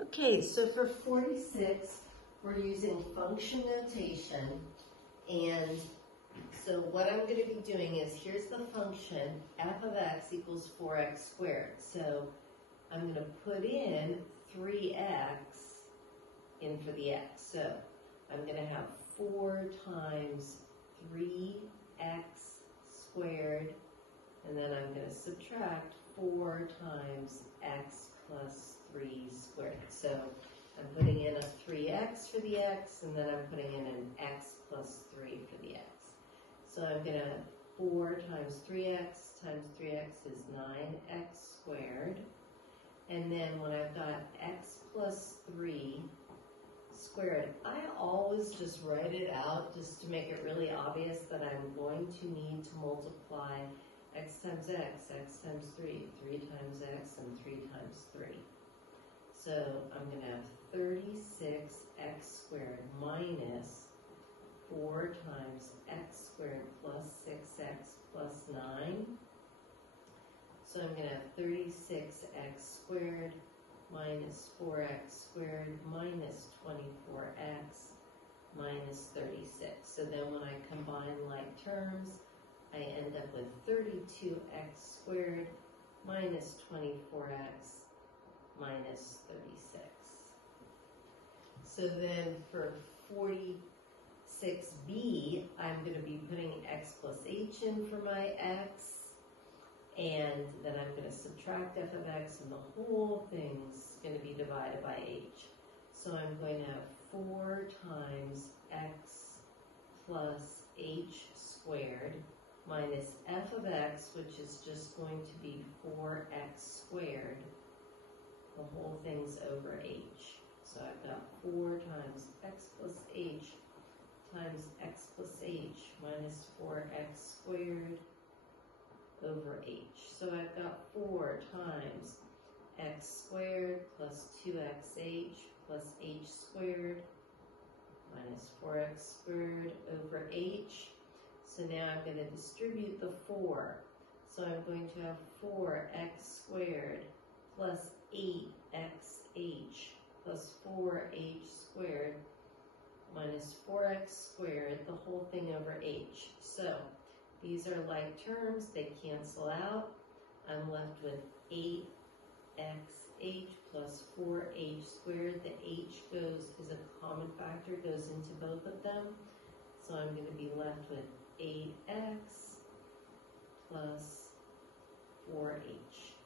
Okay, so for 46, we're using function notation, and so what I'm going to be doing is, here's the function, f of x equals 4x squared. So I'm going to put in 3x in for the x. So I'm going to have 4 times 3x squared, and then I'm going to subtract 4 times x plus 3 squared. So I'm putting in a 3x for the x, and then I'm putting in an x plus 3 for the x. So I'm going to, 4 times 3x is 9x squared. And then when I've got x plus 3 squared, I always just write it out just to make it really obvious that I'm going to need to multiply x times x, x times 3, 3 times x, and 3 times 3. So I'm going to have 36x squared minus 4 times x squared plus 6x plus 9. So I'm going to have 36x squared minus 4x squared minus 24x minus 36. So then when I combine like terms, I end up with 32x squared minus 24x minus 36. So then for 46b, I'm going to be putting x plus h in for my x, and then I'm going to subtract f of x, and the whole thing's going to be divided by h. So I'm going to have 4 times x plus h squared minus f of x, which is just going to be 4x squared. The whole thing's over h. So I've got 4 times x plus h times x plus h minus 4x squared over h. So I've got 4 times x squared plus 2xh plus h squared minus 4x squared over h. So now I'm going to distribute the 4. So I'm going to have 4x squared plus 8xh plus 4h squared minus 4x squared, the whole thing over h. So these are like terms, they cancel out. I'm left with 8xh plus 4h squared. The h is a common factor, goes into both of them. So I'm going to be left with 8x plus 4h.